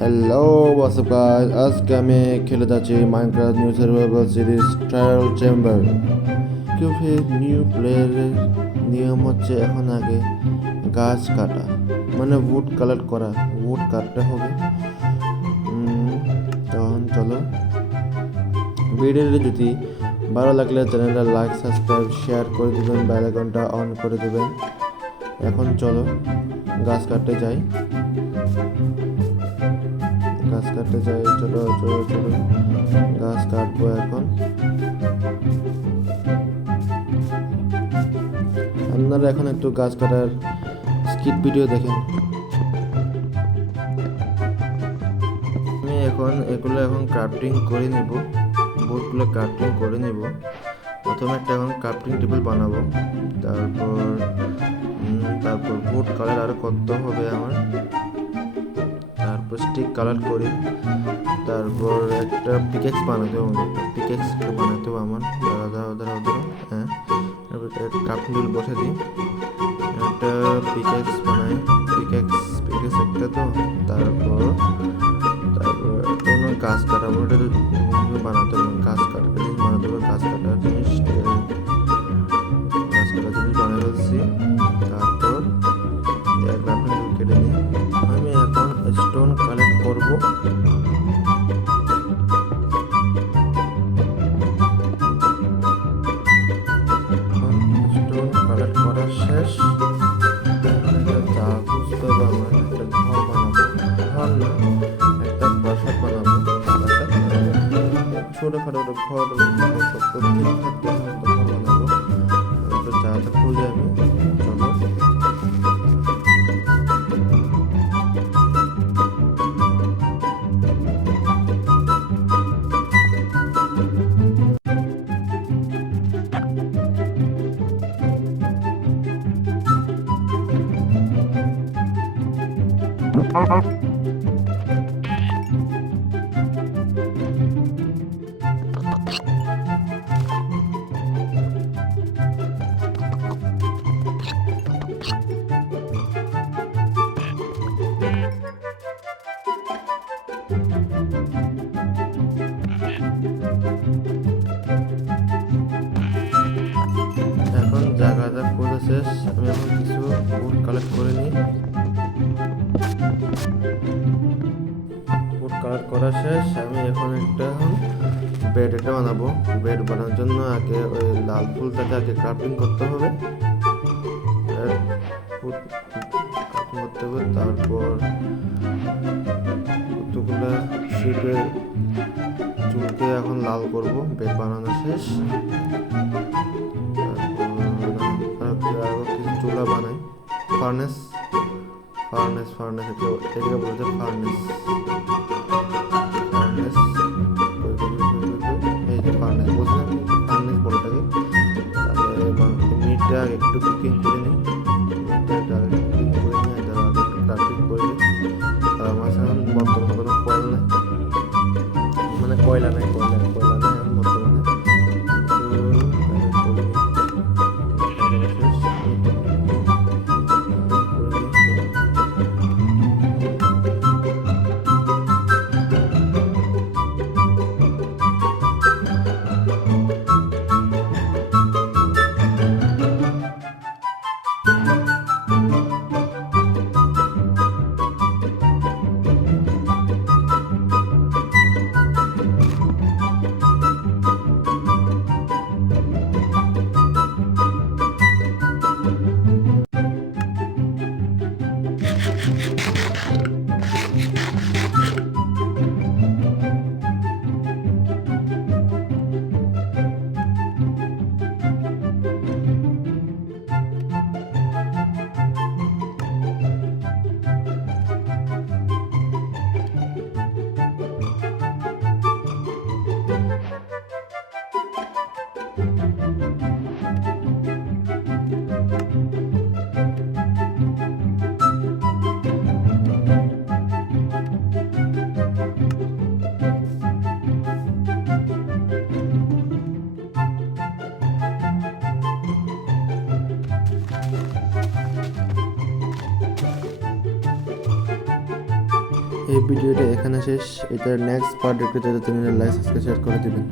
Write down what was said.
Hello WhatsApp guys, আজকে আমি খেলে যাচ্ছি Minecraft new survival series trial chamber. কিউফে নিউ প্লেয়ারের নিয়ম হচ্ছে এখন আগে গাছ কাটা, মানে উড কালেক্ট করা, উড কাটতে হবে। তখন চলো, ভিডিওটি যদি ভালো লাগলে চ্যানেলটা লাইক সাবস্ক্রাইব শেয়ার করে দেবেন, বেল আইকনটা অন করে দেবেন। এখন চলো গাছ কাটতে যাই, চলো গাছ কাটবো এখন। আপনারা এখন একটু গাছ কাটার স্কিপ ভিডিও দেখেন। আমি এগুলো ক্রাফটিং করে নেব, বোর্ডগুলো ক্রাফটিং করে নেব। প্রথমে একটা এখন ক্রাফটিং টেবিল বানাবো, তারপর বোর্ড কালার আরও করতে হবে আমার, তারপর স্টিক কালার করি, তারপর একটা পিকেক্স বানাতে হবে, আমার দাঁড়া। হ্যাঁ, ক্রাফটিং টেবিল বসে দিই, একটা পিকেক্স বানাই, পিকেক্স একটা তো। তারপর কোনো গাছ কাটাবো, এটা বানাতে হবে, গাছ কাটার জিনিস বানিয়ে ফেলছি। তারপর ক্রাফটিং টেবিল কেটে নিই। আমি এখন স্টোন কালেক্ট করব। স্টোন কালেক্ট করা শেষ। চা খুঁজতে হবে, আমার একটা ঘর বানাবো, ঘর না একটা প্রাসাদ বানাবো, ছোটখাটো ঘর বানাবো। চাটা খুঁজে আমি চলো। এখন জায়গাটা খোঁজা শেষ, আমি এখন কিছু উড কালেক্ট করে নিই। উড কালেক্ট করা শেষ, আমি এখন একটা বেড বানাবো। বেড বানানোর জন্য আগে ওই লাল ফুলটাকে আগে ক্রাফটিং করতে হবে, তারপর কতগুলা শিপের চুলকে এখন লাল করব। বেড বানানো শেষ, কিছু চুলা বানাই, ফার্নেস এটাকে বলতে ফার্নেস। এই যে ফার্নেস বলছিলাম, ফার্নেস বলে থাকে। তাহলে মিটটা একটু কুকিং করে নিই, বর্তমানে কোনো কয়লা নাই এখন বর্তমানে। ভিডিওটা এখানে শেষ। এটার নেক্সট পার্ট দেখতে চাইলে তুমি লাইক সাবস্ক্রাইব শেয়ার করে দিবেন।